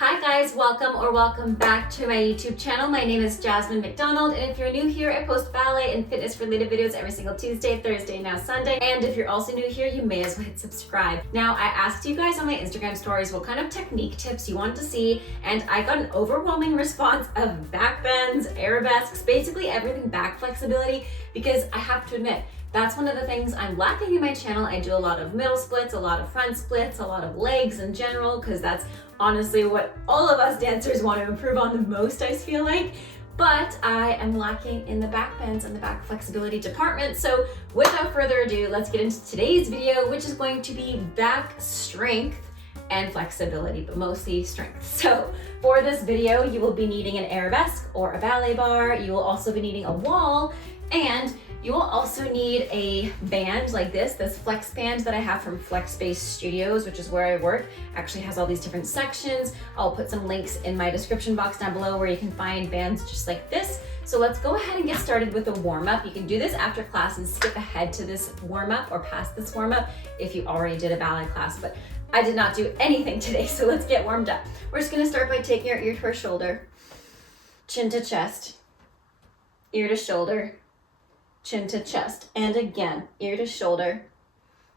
Hi guys, welcome back to my YouTube channel. My name is Jasmine McDonald, and if you're new here, I post ballet and fitness related videos every single Tuesday, Thursday, now Sunday. And if you're also new here, you may as well hit subscribe. Now, I asked you guys on my Instagram stories what kind of technique tips you want to see, and I got an overwhelming response of back bends, arabesques, basically everything back flexibility, because I have to admit, that's one of the things I'm lacking in my channel. I do a lot of middle splits, a lot of front splits, a lot of legs in general, because that's honestly what all of us dancers want to improve on the most, I feel like. But I am lacking in the back bends and the back flexibility department. So without further ado, let's get into today's video, which is going to be back strength and flexibility, but mostly strength. So for this video, you will be needing an arabesque or a ballet bar. You will also be needing a wall, and you will also need a band like this flex band that I have from Flex Space Studios, which is where I work. Actually has all these different sections. I'll put some links in my description box down below where you can find bands just like this. So let's go ahead and get started with a warm-up. You can do this after class and skip ahead to this warm-up or past this warm-up if you already did a ballet class, but I did not do anything today, so let's get warmed up. We're just gonna start by taking our ear to our shoulder, chin to chest, ear to shoulder, chin to chest, and again, ear to shoulder,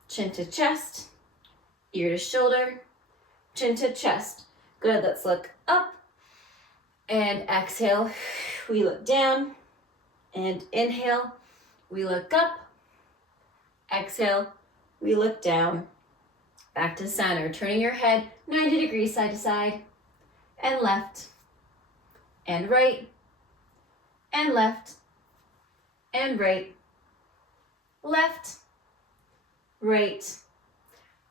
chin to chest, ear to shoulder, chin to chest. Good, let's look up and exhale, we look down, and inhale, we look up, exhale, we look down, back to center, turning your head 90 degrees side to side, and left, and right, and left, and right, left, right,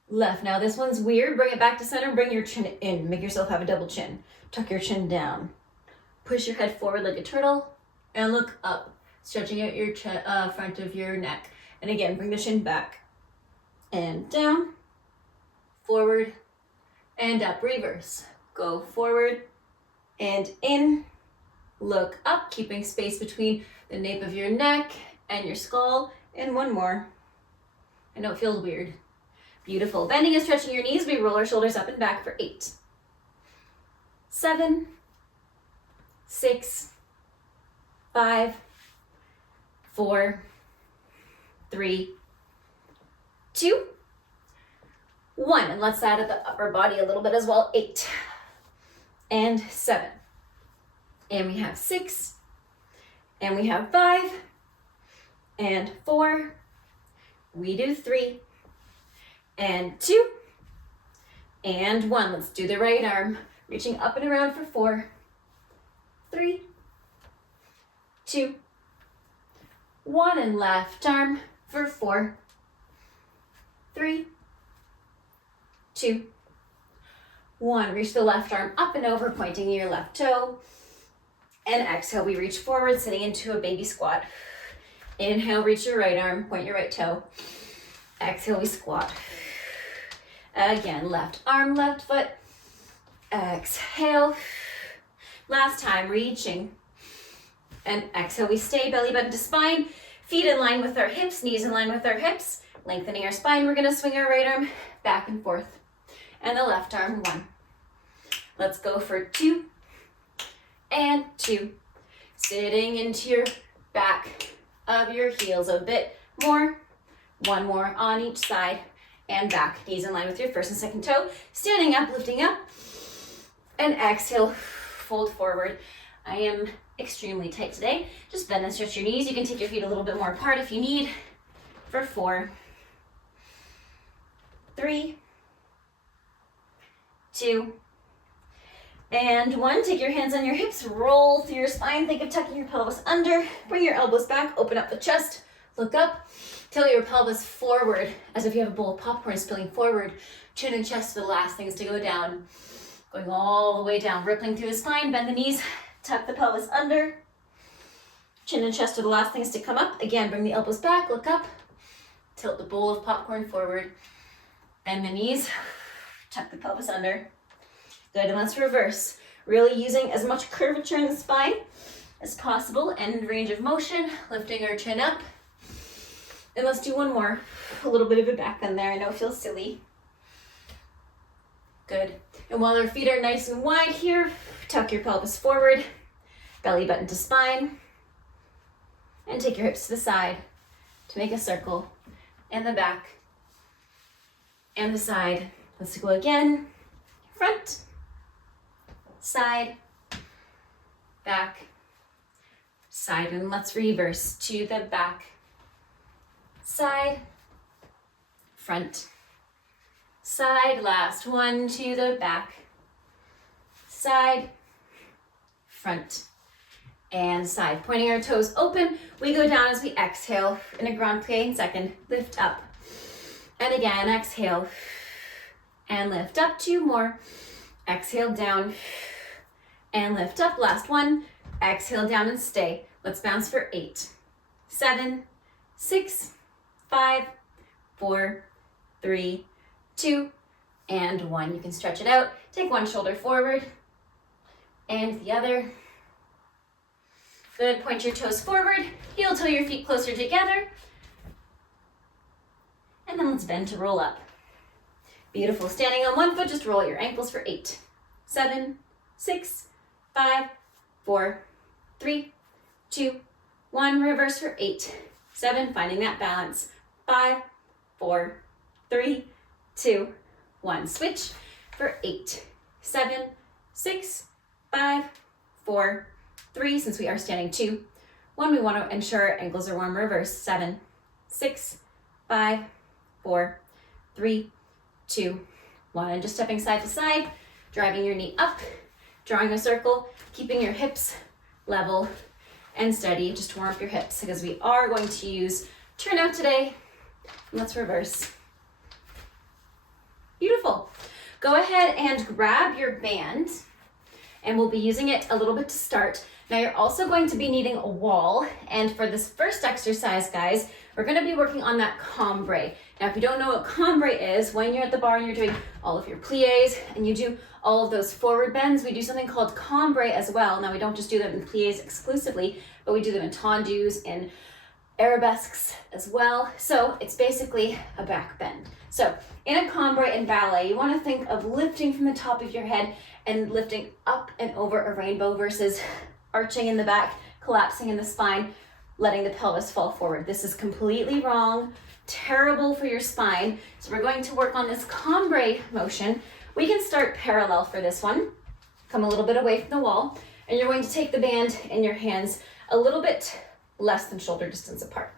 left. Now this one's weird. Bring it back to center, bring your chin in, make yourself have a double chin. Tuck your chin down. Push your head forward like a turtle and look up, stretching out your front of your neck. And again, bring the chin back and down, forward and up, reverse. Go forward and in, look up, keeping space between the nape of your neck and your skull, and one more. I know it feels weird. Beautiful. Bending and stretching your knees, we roll our shoulders up and back for 8, 7, 6, 5, 4, 3, 2, 1. And let's add the upper body a little bit as well. 8 and 7. And we have 6, and we have 5, and 4, we do 3, and 2, and 1. Let's do the right arm, reaching up and around for 4, 3, 2, 1, and left arm for 4, 3, 2, 1. Reach the left arm up and over, pointing your left toe. And exhale, we reach forward, sitting into a baby squat. Inhale, reach your right arm, point your right toe. Exhale, we squat. Again, left arm, left foot. Exhale. Last time, reaching. And exhale, we stay belly button to spine. Feet in line with our hips, knees in line with our hips. Lengthening our spine, we're gonna swing our right arm back and forth. And the left arm, 1. Let's go for 2. And 2, sitting into your back of your heels a bit more. 1 more on each side and back. Knees in line with your first and second toe. Standing up, lifting up, and exhale, fold forward. I am extremely tight today. Just bend and stretch your knees. You can take your feet a little bit more apart if you need. For 4, 3, 2, and 1. Take your hands on your hips, roll through your spine. Think of tucking your pelvis under. Bring your elbows back, open up the chest, look up. Tilt your pelvis forward as if you have a bowl of popcorn spilling forward. Chin and chest are the last things to go down. Going all the way down, rippling through the spine. Bend the knees, tuck the pelvis under. Chin and chest are the last things to come up. Again, bring the elbows back, look up. Tilt the bowl of popcorn forward. Bend the knees, tuck the pelvis under. Good, and let's reverse. Really using as much curvature in the spine as possible. End range of motion, lifting our chin up. And let's do one more. A little bit of a back bend there. I know it feels silly. Good. And while our feet are nice and wide here, tuck your pelvis forward, belly button to spine, and take your hips to the side to make a circle, and the back, and the side. Let's go again. Front, side, back, side, and let's reverse to the back, side, front, side. Last one to the back, side, front, and side. Pointing our toes open, we go down as we exhale in a grand plie in second. Lift up, and again, exhale, and lift up. 2 more. Exhale down, and lift up. Last one. Exhale down and stay. Let's bounce for 8, 7, 6, 5, 4, 3, 2, and 1. You can stretch it out. Take one shoulder forward and the other. Good. Point your toes forward. Heel toe your feet closer together. And then let's bend to roll up. Beautiful. Standing on one foot, just roll your ankles for 8, 7, 6, 5, 4, 3, 2, 1. Reverse for 8, 7. Finding that balance. 5, 4, 3, 2, 1. Switch for 8, 7, 6, 5, 4, 3. Since we are standing 2, 1. We want to ensure our ankles are warm. Reverse. 7, 6, 5, 4, 3, 2, 1. And just stepping side to side, driving your knee up, drawing a circle, keeping your hips level and steady. Just warm up your hips because we are going to use turnout today. Let's reverse. Beautiful. Go ahead and grab your band, and we'll be using it a little bit to start. Now you're also going to be needing a wall, and for this first exercise, guys, we're going to be working on that cambre. Now, if you don't know what cambre is, when you're at the bar and you're doing all of your plies and you do all of those forward bends, we do something called cambre as well. Now, we don't just do them in plies exclusively, but we do them in tendus, in arabesques as well. So it's basically a back bend. So in a cambre in ballet, you want to think of lifting from the top of your head and lifting up and over a rainbow versus arching in the back, collapsing in the spine, letting the pelvis fall forward. This is completely wrong, terrible for your spine. So we're going to work on this cambre motion. We can start parallel for this one. Come a little bit away from the wall, and you're going to take the band in your hands a little bit less than shoulder distance apart.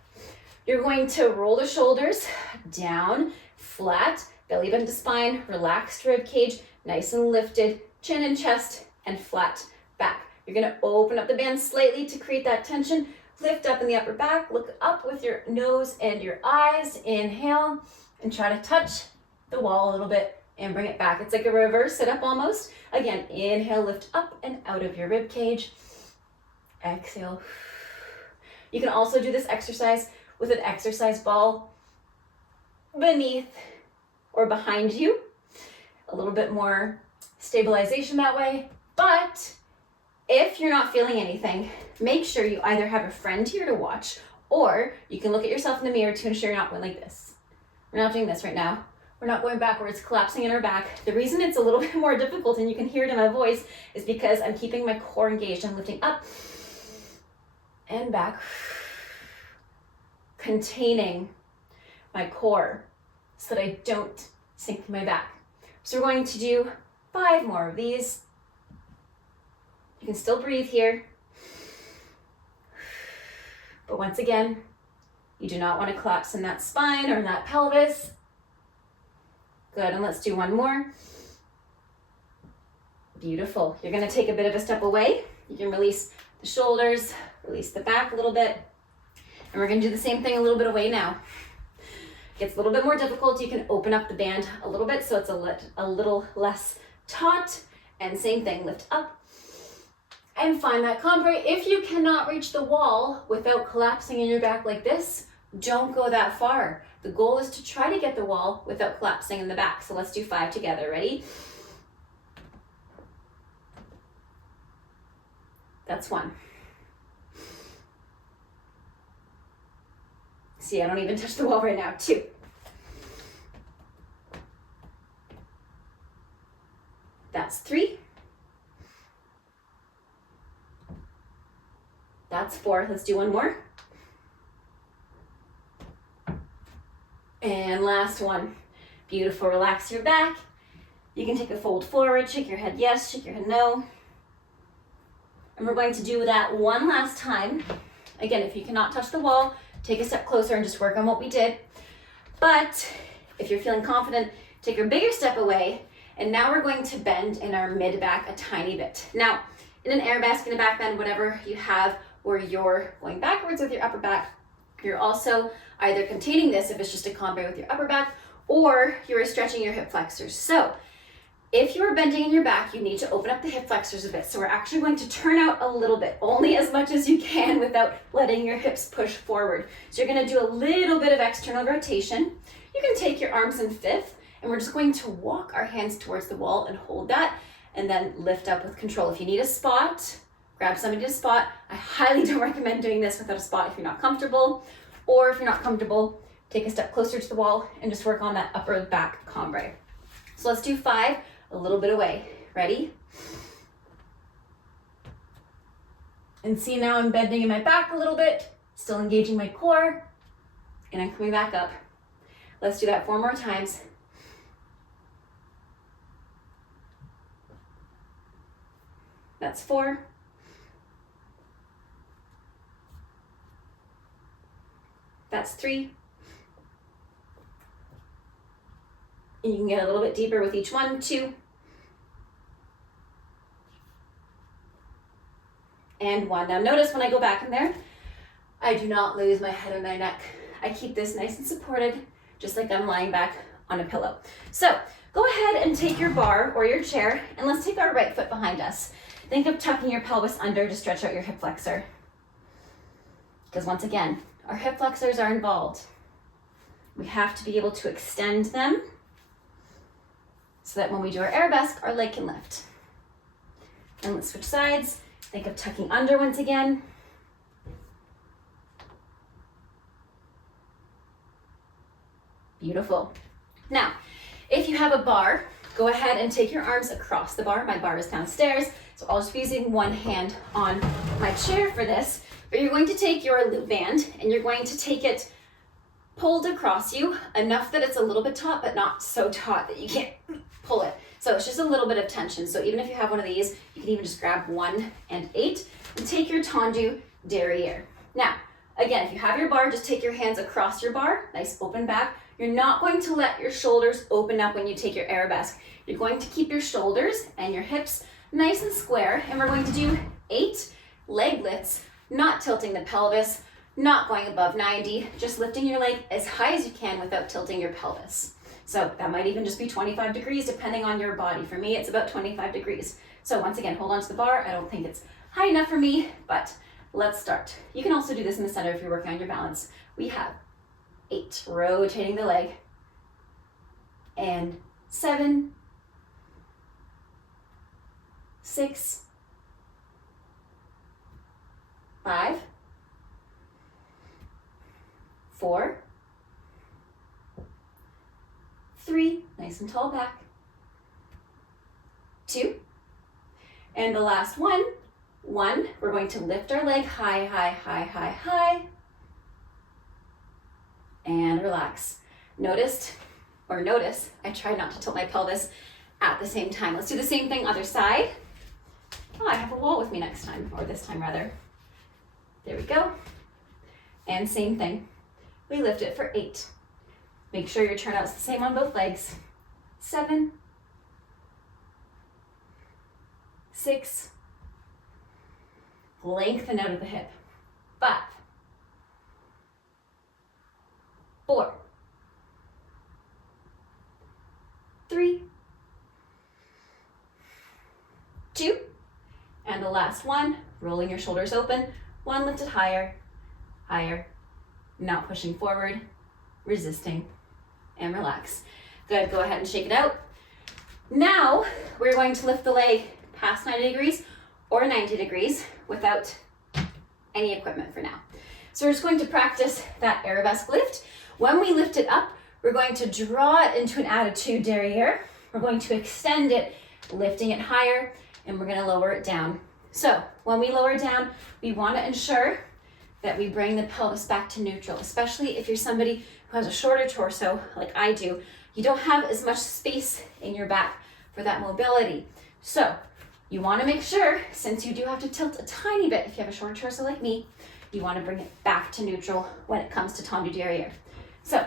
You're going to roll the shoulders down, flat, belly button to spine, relaxed rib cage, nice and lifted, chin and chest, and flat back. You're going to open up the band slightly to create that tension. Lift up in the upper back, look up with your nose and your eyes. Inhale, and try to touch the wall a little bit and bring it back. It's like a reverse sit-up almost. Again, inhale, lift up and out of your rib cage. Exhale. You can also do this exercise with an exercise ball beneath or behind you. A little bit more stabilization that way. But if you're not feeling anything, make sure you either have a friend here to watch, or you can look at yourself in the mirror to ensure you're not going like this. We're not doing this right now. We're not going backwards, collapsing in our back. The reason it's a little bit more difficult, and you can hear it in my voice, is because I'm keeping my core engaged. I'm lifting up and back, containing my core so that I don't sink my back. So we're going to do 5 more of these. You can still breathe here. But once again, you do not want to collapse in that spine or in that pelvis. Good, and let's do 1 more. Beautiful. You're going to take a bit of a step away. You can release the shoulders, release the back a little bit. And we're going to do the same thing a little bit away now. Gets a little bit more difficult. You can open up the band a little bit so it's a little less taut. And same thing, lift up and find that cambre. If you cannot reach the wall without collapsing in your back like this, don't go that far. The goal is to try to get the wall without collapsing in the back. So let's do 5 together. Ready? That's 1. See, I don't even touch the wall right now. 2. That's 3. That's 4. Let's do one more. And last one. Beautiful. Relax your back. You can take a fold forward, shake your head yes, shake your head no. And we're going to do that one last time. Again, if you cannot touch the wall, take a step closer and just work on what we did. But if you're feeling confident, take a bigger step away. And now we're going to bend in our mid back a tiny bit. Now, in an arabesque, in a back bend, whatever you have where you're going backwards with your upper back, you're also either containing this if it's just a combo with your upper back, or you're stretching your hip flexors. So if you are bending in your back, you need to open up the hip flexors a bit. So we're actually going to turn out a little bit, only as much as you can without letting your hips push forward. So you're gonna do a little bit of external rotation. You can take your arms in fifth, and we're just going to walk our hands towards the wall and hold that, and then lift up with control. If you need a spot, grab somebody to spot. I highly don't recommend doing this without a spot if you're not comfortable, or if you're not comfortable, take a step closer to the wall and just work on that upper back cambrai. So let's do 5, a little bit away. Ready? And see, now I'm bending in my back a little bit, still engaging my core, and I'm coming back up. Let's do that 4 more times. That's 4. That's 3. And you can get a little bit deeper with each one. 2. And 1. Now notice when I go back in there, I do not lose my head and my neck. I keep this nice and supported, just like I'm lying back on a pillow. So go ahead and take your bar or your chair, and let's take our right foot behind us. Think of tucking your pelvis under to stretch out your hip flexor. Because once again, our hip flexors are involved. We have to be able to extend them so that when we do our arabesque, our leg can lift. And let's switch sides. Think of tucking under once again. Beautiful. Now, if you have a bar, go ahead and take your arms across the bar. My bar is downstairs, so I'll just be using one hand on my chair for this. But you're going to take your loop band and you're going to take it pulled across you enough that it's a little bit taut, but not so taut that you can't pull it. So it's just a little bit of tension. So even if you have one of these, you can even just grab 1 and 8 and take your tendu derriere. Now, again, if you have your bar, just take your hands across your bar, nice open back. You're not going to let your shoulders open up when you take your arabesque. You're going to keep your shoulders and your hips nice and square, and we're going to do 8 leg lifts, not tilting the pelvis, not going above 90, just lifting your leg as high as you can without tilting your pelvis. So that might even just be 25 degrees depending on your body. For me, it's about 25 degrees. So once again, hold on to the bar. I don't think it's high enough for me, but let's start. You can also do this in the center if you're working on your balance. We have 8, rotating the leg, and 7, 6, 5, 4, 3, nice and tall back, 2, and the last one, we're going to lift our leg high, high, high, high, high, and relax. Notice, I try not to tilt my pelvis at the same time. Let's do the same thing other side. Oh, I have a wall with me next time, or this time rather. There we go. And same thing. We lift it for 8. Make sure your turnout's the same on both legs. 7, 6, lengthen out of the hip. 5, 4, 3, 2, and the last one, rolling your shoulders open. 1, lift it higher, higher, not pushing forward, resisting, and relax. Good, go ahead and shake it out. Now, we're going to lift the leg past 90 degrees or 90 degrees without any equipment for now. So we're just going to practice that arabesque lift. When we lift it up, we're going to draw it into an attitude derriere. We're going to extend it lifting it higher, and we're gonna lower it down. So when we lower down, we wanna ensure that we bring the pelvis back to neutral, especially if you're somebody who has a shorter torso like I do. You don't have as much space in your back for that mobility. So you wanna make sure, since you do have to tilt a tiny bit if you have a shorter torso like me, you wanna bring it back to neutral when it comes to tendu derriere. So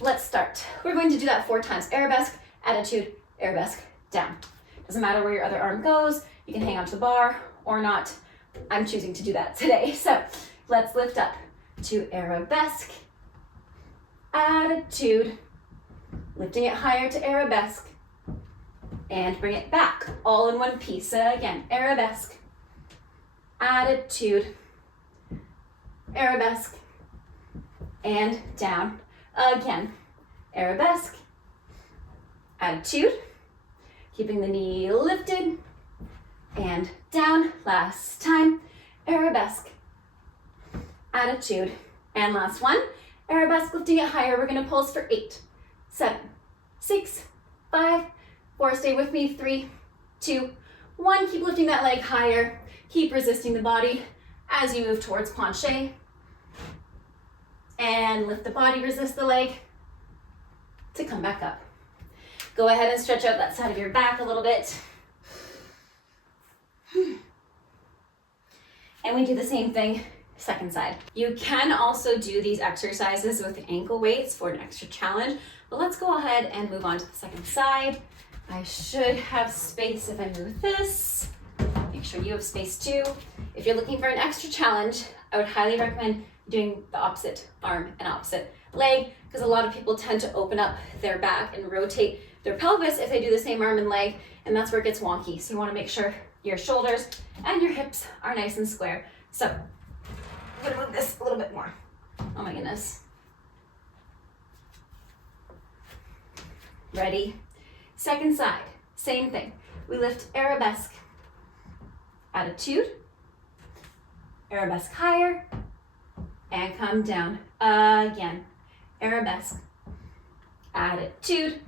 let's start. We're going to do that 4 times. Arabesque, attitude, arabesque, down. Doesn't matter where your other arm goes. You can hang onto the bar or not. I'm choosing to do that today. So let's lift up to arabesque, attitude, lifting it higher to arabesque, and bring it back all in one piece. So again, arabesque, attitude, arabesque, and down. Again, arabesque, attitude, keeping the knee lifted, and down. Last time, arabesque, attitude, and last one, arabesque, lifting it higher. We're gonna pulse for 8, 7, 6, 5, 4, stay with me, 3, 2, 1. Keep lifting that leg higher. Keep resisting the body as you move towards pointe. And lift the body, resist the leg to come back up. Go ahead and stretch out that side of your back a little bit. And we do the same thing, second side. You can also do these exercises with ankle weights for an extra challenge, but let's go ahead and move on to the second side. I should have space if I move this. Make sure you have space too. If you're looking for an extra challenge, I would highly recommend doing the opposite arm and opposite leg, because a lot of people tend to open up their back and rotate their pelvis if they do the same arm and leg, and that's where it gets wonky. So you want to make sure your shoulders and your hips are nice and square. So I'm gonna move this a little bit more. Oh my goodness. Ready? Second side, same thing. We lift arabesque, attitude, arabesque higher, and come down. Again, arabesque, attitude,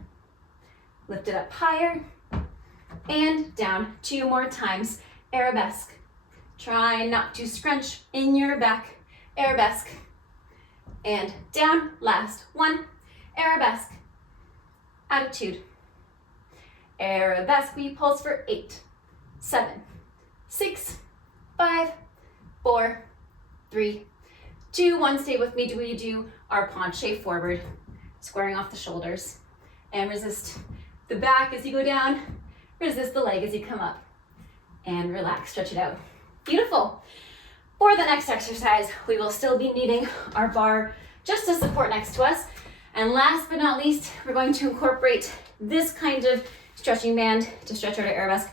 lift it up higher, and down. 2 more times, arabesque. Try not to scrunch in your back, arabesque, and down. Last one, arabesque, attitude, arabesque. We pulse for 8, 7, 6, 5, 4, 3, 2, 1. Stay with me. We do our pointe forward, squaring off the shoulders, and resist the back as you go down, resist the leg as you come up, and relax, stretch it out. Beautiful. For the next exercise, we will still be needing our bar just to support next to us. And last but not least, we're going to incorporate this kind of stretching band to stretch out our arabesque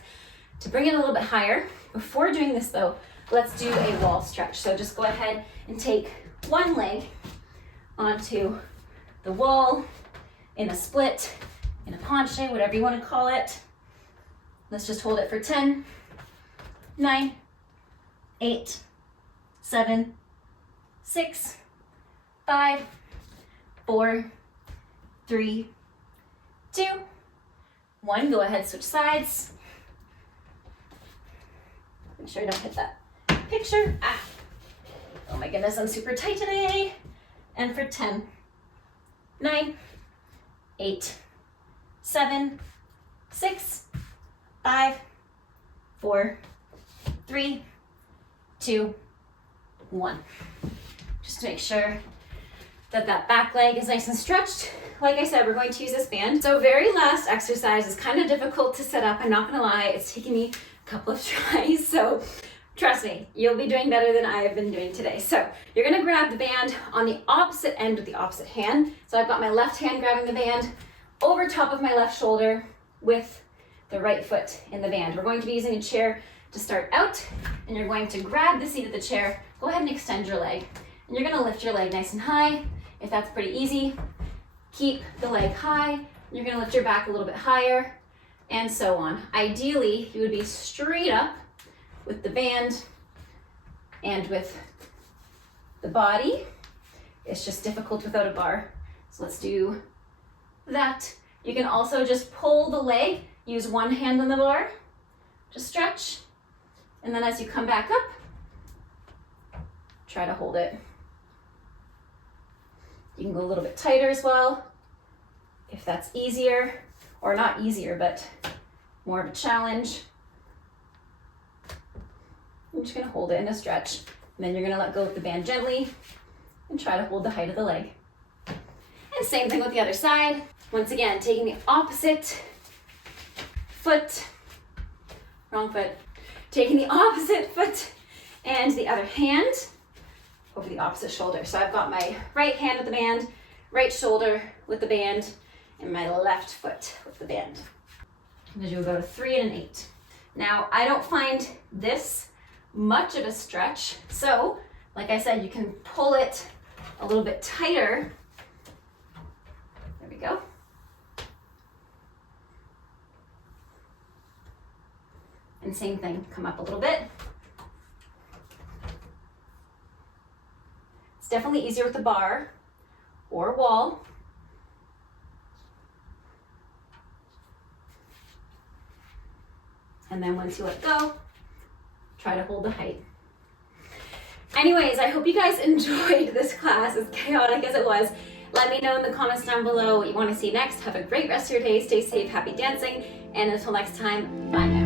to bring it a little bit higher. Before doing this though, let's do a wall stretch. So just go ahead and take one leg onto the wall in a split, in a pointe, whatever you want to call it. Let's just hold it for 10, 9, 8, 7, 6, 5, 4, 3, 2, 1. Go ahead, switch sides. Make sure I don't hit that picture. Oh my goodness, I'm super tight today. And for 10, 9, 8, 7, 6, 5, 4, 3, 2, 1. Just to make sure that that back leg is nice and stretched. Like I said, we're going to use this band. So very last exercise is kind of difficult to set up. I'm not gonna lie, it's taken me a couple of tries. So trust me, you'll be doing better than I have been doing today. So you're gonna grab the band on the opposite end with the opposite hand. So I've got my left hand grabbing the band over top of my left shoulder with the right foot in the band. We're going to be using a chair to start out, and you're going to grab the seat of the chair. Go ahead and extend your leg. And you're gonna lift your leg nice and high. If that's pretty easy, keep the leg high. You're gonna lift your back a little bit higher, and so on. Ideally, you would be straight up with the band and with the body. It's just difficult without a bar. So let's do that. You can also just pull the leg use one hand on the bar to stretch, and then as you come back up, try to hold it. You can go a little bit tighter as well, if that's easier, or not easier, but more of a challenge. I'm just gonna hold it in a stretch, and then you're gonna let go of the band gently and try to hold the height of the leg. And same thing with the other side. Once again, taking the opposite foot, wrong foot, taking the opposite foot and the other hand over the opposite shoulder. So I've got my right hand with the band, right shoulder with the band, and my left foot with the band. And you'll go to 3 and an 8. Now, I don't find this much of a stretch, so like I said, you can pull it a little bit tighter. There we go. And same thing, come up a little bit. It's definitely easier with the bar or wall. And then once you let go, try to hold the height. Anyways, I hope you guys enjoyed this class, as chaotic as it was. Let me know in the comments down below what you want to see next. Have a great rest of your day. Stay safe, happy dancing, and until next time, bye now.